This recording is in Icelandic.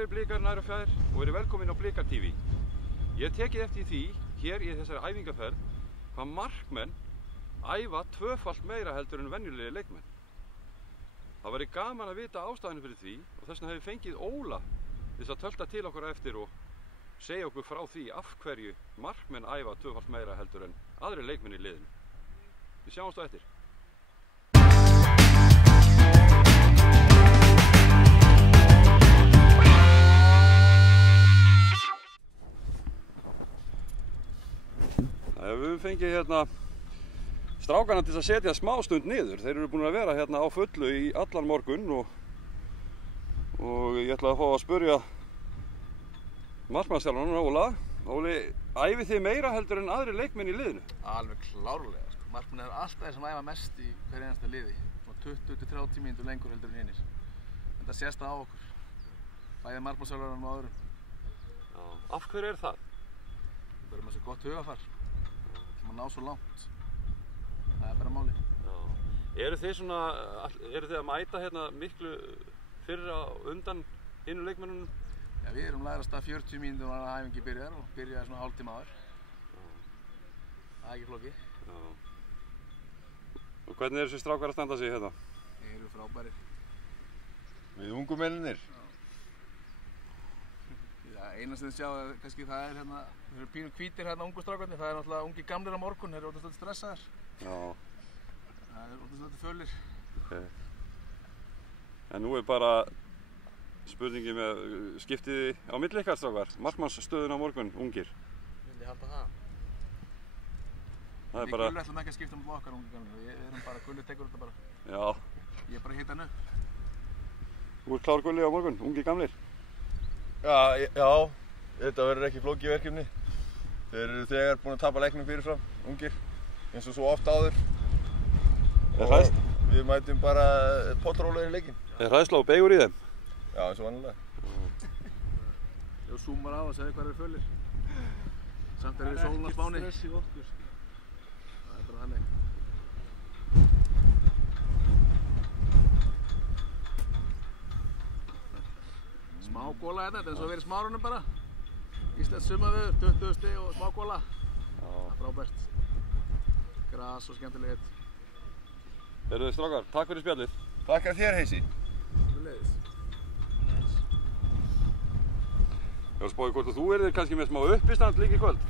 Sælir Blikar nær og fjær og verið velkomin á Blikar TV. Ég tekið eftir því, hér í þessari æfingaferð, hvað markmenn æfa tvöfalt meira heldur en venjulegi leikmenn. Það væri gaman að vita ástæðinu fyrir því og þess vegna hef ég fengið Óla þess að tölta til okkur eftir og segja okkur frá því af hverju markmenn æfa tvöfalt meira heldur en aðri leikmenn í liðinu. Við sjáumst á eftir. Við höfum fengið hérna strákana til að setja smá stund niður. Þeir eru búin að vera hérna á fullu í allan morgun og ég ætla að fá að spyrja markmannsþjálfarann Óla. Óli, æfið þið meira heldur en aðri leikmenn í liðinu? Alveg klárlega. Markmenn eru alltaf þeir sem æfa mest í hverju einasta liði. 20-30 mínútur lengur heldur en hinnir. Þetta sést það á okkur. Bæði markmannsþjálfarann og öðrum. Já. Af hverju er það? Það er með svo gott hugafar. Að ná svo langt. Það er bara máli. Eru þið að mæta hérna miklu fyrr á undan hinu leikmennunum? Já, við erum lærast að 40 mínútur að æfingi byrjar og byrjaði svona hálftíma áður. Það er ekki flókið. Og hvernig eru þessi strákar að standa sig hérna? Þeir eru frábærir. Við ungu menninir. Já, eina sem þið sjá kannski það er hérna, þeir eru pínu hvítir hérna ungu strákarnir, það er náttúrulega ungi gamlir á morgun, þeir eru óttast stressaðir. Já. Það er óttast fölir. Okay. En nú er bara spurningi með skiptið á milli ykkar strákar, markmannsstöðun á morgun, ungir. Vil ég halda það? Það er bara... bara... Gulli ætlum ekki að skipta um okkar ungi gamlir, við erum bara, Gulli tekur þetta bara. Já. Ég er bara að hita hann upp. Þú ert klár Gulli á morgun, ungi gamlir? Já, þetta verður ekki flókið verkefni. Þeir eru þegar búin að tapa leiknum fyrirfram, ungir, eins og svo oft áður. Og við mætum bara pollrólegir í leikinn. Er hræðsla og beigur í þeim? Já, eins og vanlega. Ég zoomar á og segir hvað eru fölir. Samt er við sólun á Spáni. Það er ekkert stress í okkur. Það er bara þannig. Smá góla hérna, þetta er eins og að vera í smárunum bara. Íslands sumarveður, 20 stig og smá góla. Það er frábært. Gras og skemmtileg hitt. Heyrðu strákar, takk fyrir spjallið. Takk þér Heisi. Leiðis. Ég var að spáði hvort að þú erðir kannski með smá uppistand líka í kvöld.